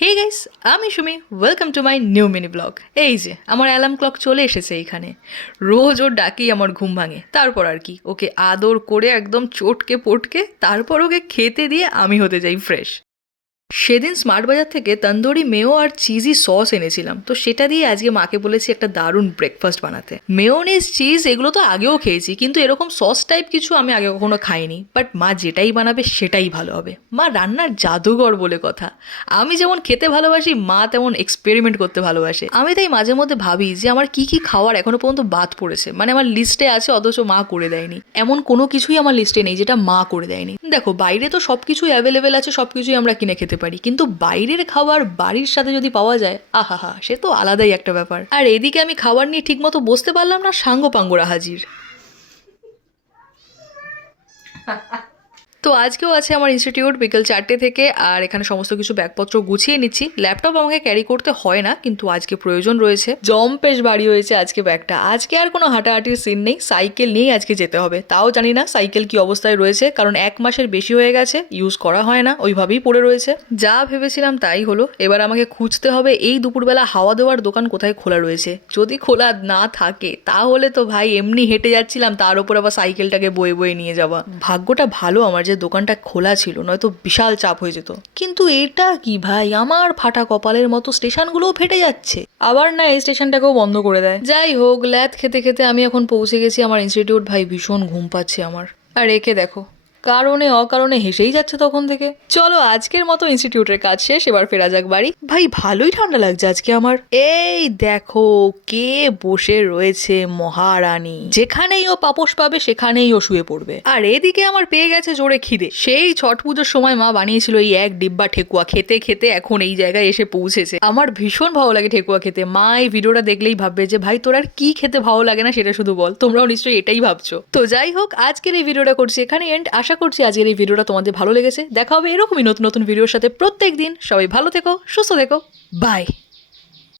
হে guys, আমি Sumi. Welcome to my new mini blog. এই যে আমার অ্যালার্ম ক্লক চলে এসেছে এইখানে। রোজ ওর ডাকেই আমার ঘুম ভাঙে। তারপর আর কি, ওকে আদর করে একদম চটকে পটকে তারপর ওকে খেতে দিয়ে আমি হতে যাই ফ্রেশ। সেদিন স্মার্ট বাজার থেকে তন্দুরি মেয়ো আর চিজি সস এনেছিলাম, তো সেটা দিয়ে আজকে মাকে বলেছি একটা দারুণ ব্রেকফাস্ট বানাতে। মেয়োনিজ, চিজ এগুলো তো আগেও খেয়েছি, কিন্তু এরকম সস টাইপ কিছু আমি আগে কখনো খাইনি। বাট মা যেটাই বানাবে সেটাই ভালো হবে। মা রান্নার জাদুঘর বলে কথা। আমি যেমন খেতে ভালোবাসি, মা তেমন এক্সপেরিমেন্ট করতে ভালোবাসে। আমি তাই মাঝে মধ্যে ভাবি যে আমার কি কি খাওয়ার এখনো পর্যন্ত বাদ পড়েছে, মানে আমার লিস্টে আছে অথচ মা করে দেয়নি। এমন কোনো কিছুই আমার লিস্টে নেই যেটা মা করে দেয়নি। দেখো, বাইরে তো সব কিছুই অ্যাভেলেবেল আছে, সব কিছুই আমরা কিনে খেতে পারি, কিন্তু বাইরের খাবার বাড়ির সাথে যদি পাওয়া যায়, আহা সে তো আলাদাই একটা ব্যাপার। আর এদিকে আমি খাবার নিয়ে ঠিকমতো বসতে পারলাম না, সাঙ্গ পাঙ্গরা হাজির। তো আজকেও আছে আমার ইনস্টিটিউট বিকেল 4টে থেকে, আর এখানে সমস্ত কিছু ব্যাগপত্র গুছিয়ে নিচ্ছি। ল্যাপটপ আমাকে ক্যারি করতে হয় না, কিন্তু আজকে প্রয়োজন রয়েছে। জম্পেশ বাড়ি হয়েছে আজকে ব্যাগটা। আজকে আর কোনো হাঁটাহাঁটির সিন নেই, সাইকেল নিয়েই আজকে যেতে হবে। তাও জানি না সাইকেল কি অবস্থায় রয়েছে, কারণ 1 মাসের বেশি হয়ে গেছে, ইউজ করা হয় না, ওইভাবেই পড়ে রয়েছে। যা ভেবেছিলাম তাই হলো। এবার আমাকে খুঁজতে হবে এই দুপুরবেলা হাওয়া দেওয়ার দোকান কোথায় খোলা রয়েছে। যদি খোলা না থাকে তাহলে তো ভাই এমনি হেঁটে যাচ্ছিলাম, তার উপর আবার সাইকেলটাকে বয়ে বয়ে নিয়ে যাওয়া। ভাগ্যটা ভালো আমার যে দোকানটা খোলা ছিল, নয়তো বিশাল চাপ হয়ে যেত। কিন্তু এটা কি ভাই, আমার ফাটা কপালের মতো স্টেশনগুলোও ফেটে যাচ্ছে। আবার না এই স্টেশনটাকেও বন্ধ করে দেয়। যাই হোক, ল্যাথ খেতে খেতে আমি এখন পৌঁছে গেছি আমার ইনস্টিটিউট। ভাই ভীষণ ঘুম পাচ্ছে আমার। আর একে দেখো, কারণে অকারণে হেসেই যাচ্ছে তখন থেকে। চলো আজকের মতো ইনস্টিটিউটের কাজ শেষ, এবার ফেরা যাক বাড়ি। ভাই ভালোই ঠান্ডা লাগছে আজকে আমার। এই দেখো কে বসে রয়েছে, মহারানী। যেখানেই ও পাপোশ পাবে সেখানেই ও শুয়ে পড়বে। আর এদিকে আমার পেয়ে গেছে জোরে খিদে। সেই ছট পুজোর সময় মা বানিয়েছিল এই এক ডিব্বা ঠেকুয়া, খেতে খেতে এখন এই জায়গায় এসে পৌঁছেছে। আমার ভীষণ ভালো লাগে ঠেকুয়া খেতে। মা এই ভিডিওটা দেখলেই ভাববে যে ভাই তোর আর কি খেতে ভালো লাগে না সেটা শুধু বল। তোমরাও নিশ্চয়ই এটাই ভাবছো। তো যাই হোক, আজকের এই ভিডিওটা করছি এখানে এন্ড। আশা করছি আজকের এই ভিডিওটা তোমাদের ভালো লেগেছে। দেখা হবে এরকমই নতুন নতুন ভিডিওর সাথে প্রত্যেক দিন। সবাই ভালো থেকো, সুস্থ থেকো, বাই।